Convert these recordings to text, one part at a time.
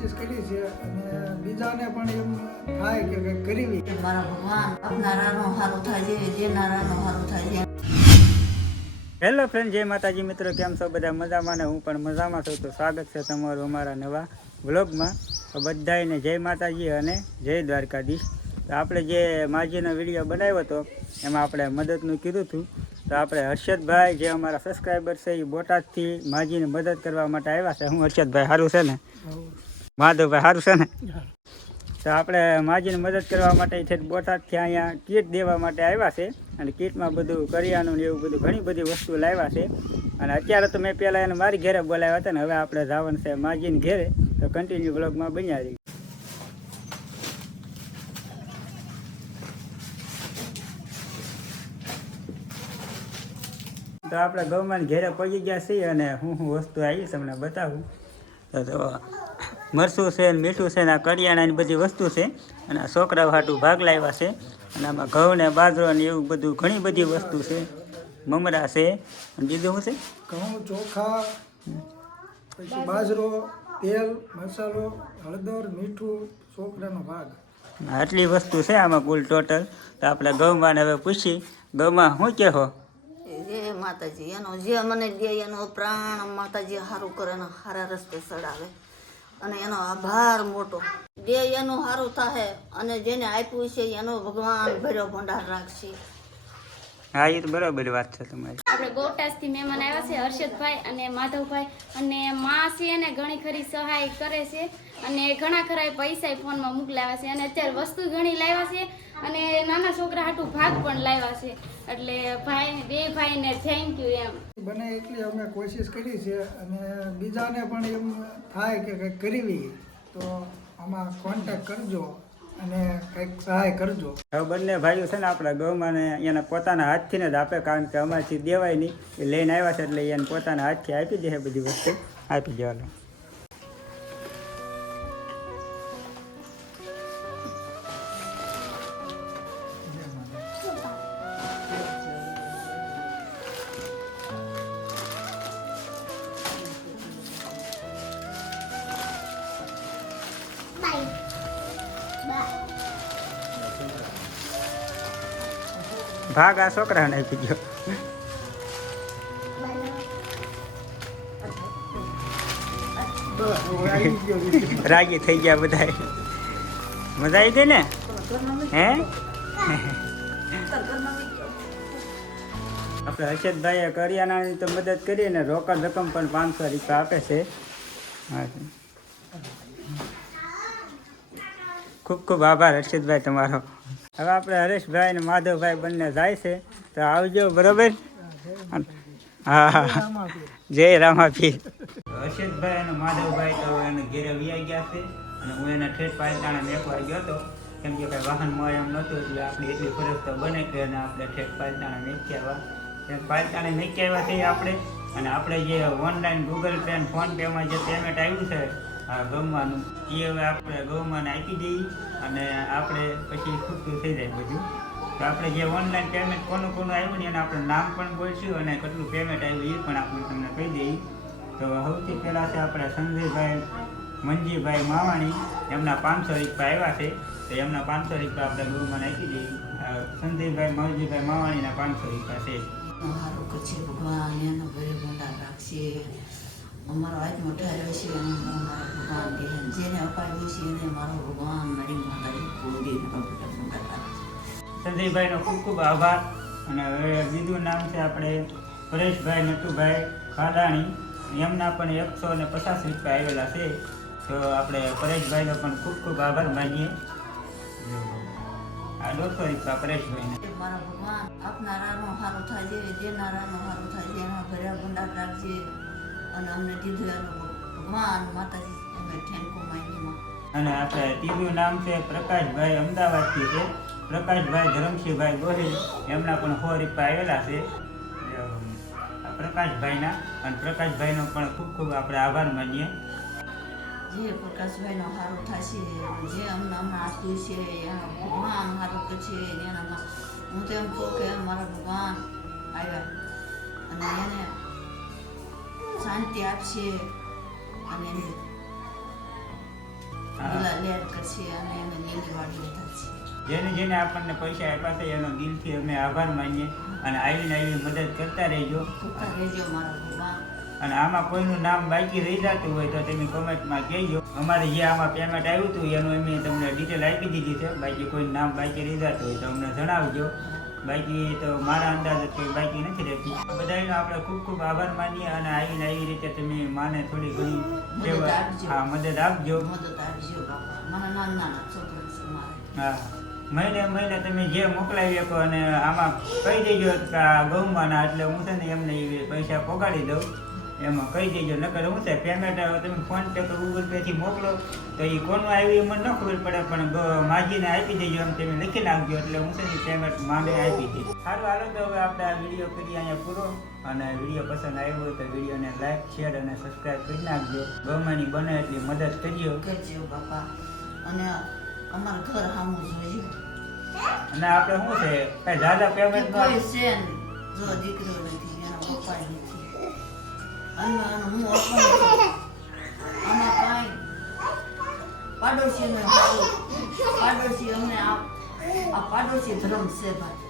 કોશિશ કરી છે અને બીજાને પણ એમ થાય કે કંઈક કરવી. મારા ભગવાન આપનારાનો સારું થાય છે, દેનારાનો સારું થાય છે. હેલો ફ્રેન્ડ, જય માતાજી મિત્રો, કેમ છો બધા? મજામાં ને? હું પણ મજામાં છું. તો સ્વાગત છે તમારું અમારા નવા વ્લોગમાં. તો બધાને જય માતાજી અને જય દ્વારકાધીશ. તો આપણે જે માજીનો વિડીયો બનાવ્યો હતો એમાં આપણે મદદનું કીધું હતું. તો આપણે હર્ષદભાઈ જે અમારા સબસ્ક્રાઈબર છે એ બોટાદથી માજીને મદદ કરવા માટે આવ્યા છે. હું હર્ષદભાઈ સારું છે ને? માધવભાઈ સારું છે ને? તો આપણે માજીને મદદ કરવા માટે બોટાદથી અહીંયા કીટ દેવા માટે આવ્યા છે. અને કીટમાં બધું કરિયાનું ને એવું બધું ઘણી બધી વસ્તુ લાવ્યા છે. અને અત્યારે તો મેં પહેલાં એને મારી ઘરે બોલાવ્યા હતા ને હવે આપણે જવાનું છે માજીને ઘેરે. તો કન્ટિન્યુ બ્લોગમાં બન્યા રહી. તો આપણે ગૌમાન ઘેરે પહોંચી ગયા છીએ અને હું વસ્તુ આવી તમને બતાવું. તો મરચું છે, મીઠું છે ને આ કરિયાણાની બધી વસ્તુ છે. અને આ છોકરાઓ હાટું ભાગ લાવ્યા છે. અને આમાં ઘઉં ને બાજરો ને એવું બધું ઘણી બધી વસ્તુ છે. મમરા છે અને બીજું શું છે? ઘઉં, ચોખા, પછી બાજરો, તેલ, મસાલો, હળદર, મીઠું, છોકરાનો ભાગ. આટલી વસ્તુ છે આમાં કુલ ટોટલ. તો આપણે ગૌમાં હવે પૂછી, ગૌમાં શું કહેવો? જય માતાજી. એનો જે મને દે એનો પ્રાણ માતાજી સારું કરે ને સારા રસ્તે ચડાવે અને એનો આભાર મોટો. દે એનું સારું થાય અને જેને આપ્યું છે એનો ભગવાન ભર્યો ભંડાર રાખશે. હા, એ તો બરાબર વાત છે તમારી. આપણે ગોટાસથી મહેમાન આવ્યા છે હર્ષદભાઈ અને માધવભાઈ, અને માં છે એને ઘણી ખરી સહાય કરે છે અને ઘણા ખરા પૈસા ફોનમાં મોકલાવ્યા છે. અને અત્યારે વસ્તુ ઘણી લાવ્યા છે અને નાના છોકરા હાટું ભાગ પણ લાવ્યા છે. એટલે ભાઈ બે ભાઈને થેન્ક યુ. એમ બને એટલી અમે કોશિશ કરી છે અને બીજાને પણ એમ થાય કે કંઈક કરવી તો આમાં કોન્ટેક્ટ કરજો અને કંઈક સહાય કરજો. હવે બંને ભાઈઓ છે ને આપણા ગૌમાં ને એના પોતાના હાથથી જ આપે, કારણ કે અમારથી દેવાય નહીં. એ લઈને આવ્યા છે એટલે એને પોતાના હાથથી આપી દે બધી વસ્તુ આપી દેવાનું. ભાગ આ છોકરાને આપી ગયો. રાગી થઈ ગયા બધા. મજા આવી ગઈ ને? હે આપણે હર્ષદભાઈએ કરિયાણાની તો મદદ કરી અને રોકડ રકમ પણ 500 રૂપિયા આપે છે. ખૂબ ખૂબ આભાર હર્ષદભાઈ તમારો. હવે આપણે હરેશભાઈ અને માધવભાઈ બંને જાય છે. તો આવજો, બરોબર? હા, જય રામાપીર. હર્ષદભાઈ અને માધવભાઈ તો એને ઘેરે વ્યાઈ ગયા છે. અને હું એના ઠેઠ પાલતાણા મેકવા ગયો હતો, કેમ કે કાંઈ વાહન મળે એમ નહોતું. એટલે આપણી એટલી ફરજ તો બને કે અને આપણે ઠેઠ પાલતાણા મેકી આવ્યા. પાલતાણા મેકી આવ્યા છીએ આપણે. અને આપણે જે ઓનલાઈન ગૂગલ પે અને ફોન પેમાં જે પેમેન્ટ આવ્યું છે આ ગમવાનું, એ હવે આપણે ગૌમાંને આપી દઈએ અને આપણે પછી છૂટું થઈ જાય બધું. તો આપણે જે ઓનલાઈન પેમેન્ટ કોનું કોનું આવ્યું ને એને આપણે નામ પણ બોલશું અને કેટલું પેમેન્ટ આવ્યું એ પણ આપણે તમને કહી દઈએ. તો સૌથી પહેલાં છે આપણે સંજયભાઈ મંજીભાઈ માવાણી, એમના 500 રૂપિયા આવ્યા છે. તો એમના 500 રૂપિયા આપણે ગૌમાંને આપી દઈએ. સંજયભાઈ મંજીભાઈ માવાણીના 500 રૂપિયા છે. સારું કરશે ભગવાન, એનો ભર્યો ભંડાર રાખશે. અમારો હાથમાં ઠાર્યો છે અને મારા ભગવાન દે જેને અપાવ્યું છે એને મારો ભગવાન મારી માતાજી કુળદેવ ભંડાર રાખશે. સંજયભાઈનો ખૂબ ખૂબ આભાર. અને હવે બીજું નામ છે આપણે પરેશભાઈ નટુભાઈ ખાડાણી, એમના પણ 150 રૂપિયા આવેલા છે. તો આપણે પરેશભાઈનો પણ ખૂબ ખૂબ આભાર માનીએ. આ 200 રૂપિયા પરેશભાઈને. મારા ભગવાન આપનારાનો સારું થાય છે, દેનારાનો સારું થાય છે, એના ભર્યા ભંડાર રાખજે. અને અમને દીધું એનું ભગવાન માતાજી અમે ઠેનકો માંગીમાં. અને આપણે ત્રીજું નામ છે પ્રકાશભાઈ, અમદાવાદથી છે. પ્રકાશભાઈ ધરમસિંહભાઈ ગોહિલ, એમના પણ 100 રૂપિયા આવેલા છે પ્રકાશભાઈના. અને પ્રકાશભાઈનો પણ ખૂબ ખૂબ આપણે આભાર માનીએ. જે પ્રકાશભાઈનો સારું થશે, જે અમને હમણાં આપ્યું છે એનો ભગવાન સારું કરશે. એનામાં હું તો એમ કહું કે મારા ભગવાન આવ્યા અને એને શાંતિ આપશે અને હા. પેલા લેટ કરશે અને એને લીલી વાળી વધારશે. જેને જેને આપણને પૈસા આપ્યા છે એનો દિલથી અમે આભાર માનીએ અને આવીને આવી મદદ કરતા રહેજો. કરતા રહેજો મારા ભગવાન. અને આમાં કોઈનું નામ બાકી રહી જતું હોય તો તમે કોમેન્ટમાં કહેજો. અમારે જે આમાં પેમેન્ટ આવ્યું હતું એનું અમે તમને ડિટેલ આપી દીધી છે. બાકી કોઈ નામ બાકી રહી જતું હોય તો અમને જણાવજો. બાકી તો મારા અંદાજ કંઈ બાકી નથી રહેતી. બધાનો આપણે ખૂબ ખૂબ આભાર માનીએ અને આવીને આવી રીતે તમે માને થોડી ઘણી મદદ આપજો. હા મદદ આપજો. મદદ આપજો બાપા. મારા નાના નાના છોકરા છે મારે. હા મહિને મહિને તમે જે મોકલાવી શકો અને આમાં કહી દેજો કે આ ગૌમાંના એટલે હું છે ને એમને એ પૈસા પગાડી દઉં. એમાં કહી દેજો. નકર હું છે પેમેન્ટ તમે ફોન પે કે ગૂગલ પેથી મોકલો તો એ કોનું આવ્યું મને ન ખબર પડે પણ માજીને આપી દેજો એમ તમે લખી નાખજો એટલે હું છે ને પેમેન્ટ માને આપી દઈશ. સારું હાલો તો હવે આપણે આ વિડીયો કરીએ અહીંયા પૂરો. અને વિડીયો પસંદ આવ્યો હોય તો વિડીયોને લાઈક શેર અને સબસ્ક્રાઈબ કરી નાખજો. ગૌમાંની બને એટલી મદદ કરજો. કરજો બાપા. અને અમારા ઘર સામું જોજો. અને આપણે શું છે કઈ જ્યાદા કે પેમેન્ટ કોઈ છે નહીં. જો દીકરો નથી એના પપ્પા નથી. અને હું અપંગ છું. આમાં કાંઈ પાડોશીને પાડોશી અમને આ પાડોશી ધર્મ છે ભાઈ.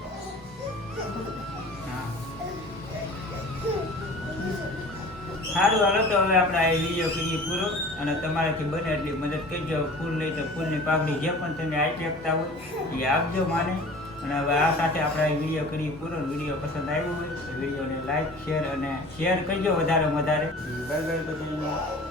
સારું હાલો તો હવે આપણે આ વિડીયો કરીએ પૂરો. અને તમારાથી બને એટલી મદદ કરજો. ફૂલ લઈ તો ફૂલની પાઘડી જે પણ તમે આપી શકતા હોય એ આપજો માને. અને હવે આ સાથે આપણે આ વિડીયો કરીએ પૂરો. વિડીયો પસંદ આવ્યો હોય તો વિડીયોને લાઈક શેર અને શેર કરજો વધારે વધારે. બાય બાય બધાને.